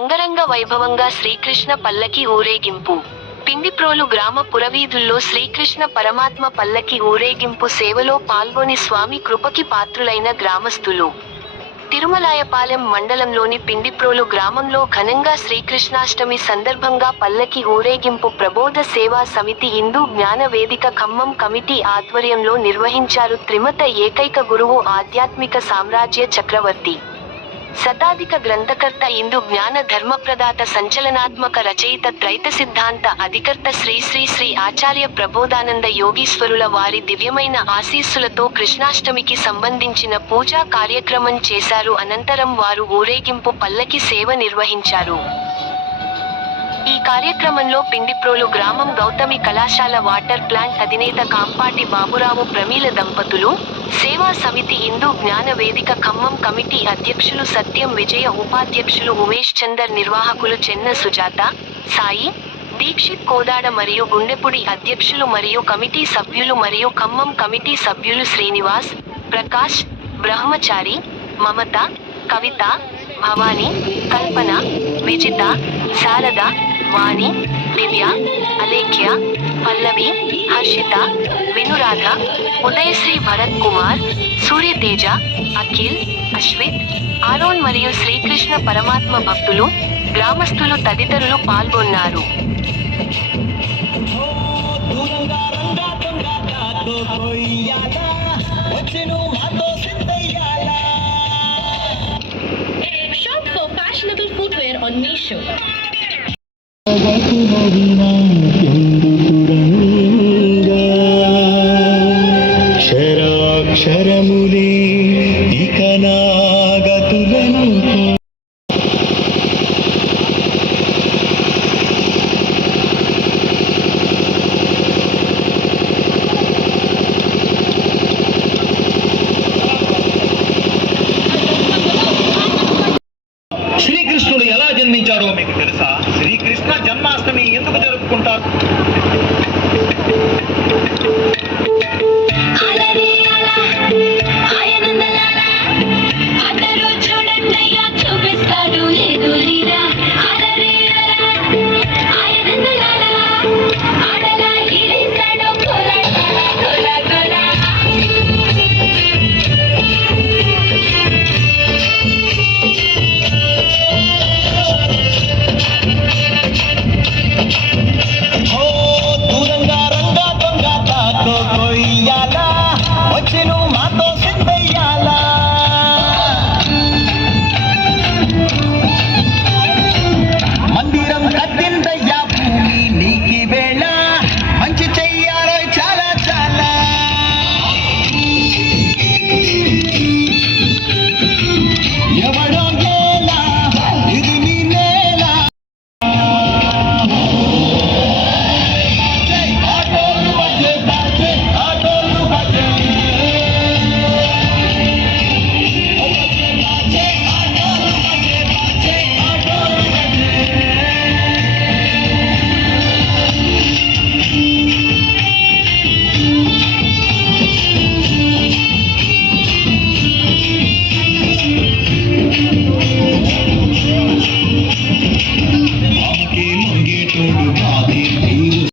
అంగరంగ వైభవంగా శ్రీకృష్ణ పల్లకి ఊరేగింపు. పిండిప్రోలు గ్రామ పురవీధుల్లో శ్రీకృష్ణ పరమాత్మ పల్లకి ఊరేగింపు సేవలో పాల్గొని స్వామి కృపకి పాత్రులైన గ్రామస్తులు. తిరుమలాయపాలెం మండలంలోని పిండిప్రోలు గ్రామంలో ఘనంగా శ్రీకృష్ణాష్టమి సందర్భంగా పల్లకి ఊరేగింపు ప్రబోధ సేవా సమితి హిందూ జ్ఞాన వేదిక ఖమ్మం కమిటీ ఆధ్వర్యంలో నిర్వహించారు. త్రిమత ఏకైక గురువు ఆధ్యాత్మిక సామ్రాజ్య చక్రవర్తి, శతాధిక గ్రంథకర్త, హిందూ జ్ఞాన ధర్మప్రదాత, సంచలనాత్మక రచయిత, త్రైత సిద్ధాంత అధికర్త శ్రీ శ్రీ శ్రీ ఆచార్య ప్రబోధానంద యోగీశ్వరుల వారి దివ్యమైన ఆశీస్సులతో కృష్ణాష్టమికి సంబంధించిన పూజా కార్యక్రమం చేశారు. అనంతరం వారు ఊరేగింపు పల్లకి సేవ నిర్వహించారు. ఈ కార్యక్రమంలో పిండిప్రోలు గ్రామం గౌతమి కళాశాల వాటర్ ప్లాంట్ అధినేత కాంపాటి బాబురావు ప్రమీల దంపతులు, సేవా సమితి హిందూ జ్ఞాన వేదిక ఖమ్మం కమిటీ అధ్యక్షులు సత్యం విజయ, ఉపాధ్యక్షులు ఉమేష్ చందర్, నిర్వాహకులు చెన్న సుజాత, సాయి, దీక్షిత్ కోదాడ మరియు గుండెపుడి అధ్యక్షులు మరియు కమిటీ సభ్యులు మరియు ఖమ్మం కమిటీ సభ్యులు శ్రీనివాస్, ప్రకాష్, బ్రహ్మచారి, మమత, కవిత, భవాని, కల్పన, విజిత, శారద, వాణి, దివ్య, అలేఖ్య, పల్లవి, హర్షిత, వినురాధ, ఉదయశ్రీ, భరత్ కుమార్, సూర్యతేజ, అఖిల్, అశ్విత్, ఆరోన్ మరియు శ్రీకృష్ణ పరమాత్మ భక్తులు, గ్రామస్తులు తదితరులు పాల్గొన్నారు. Shop for fashionable footwear on Meesho. క్షరాక్షరములే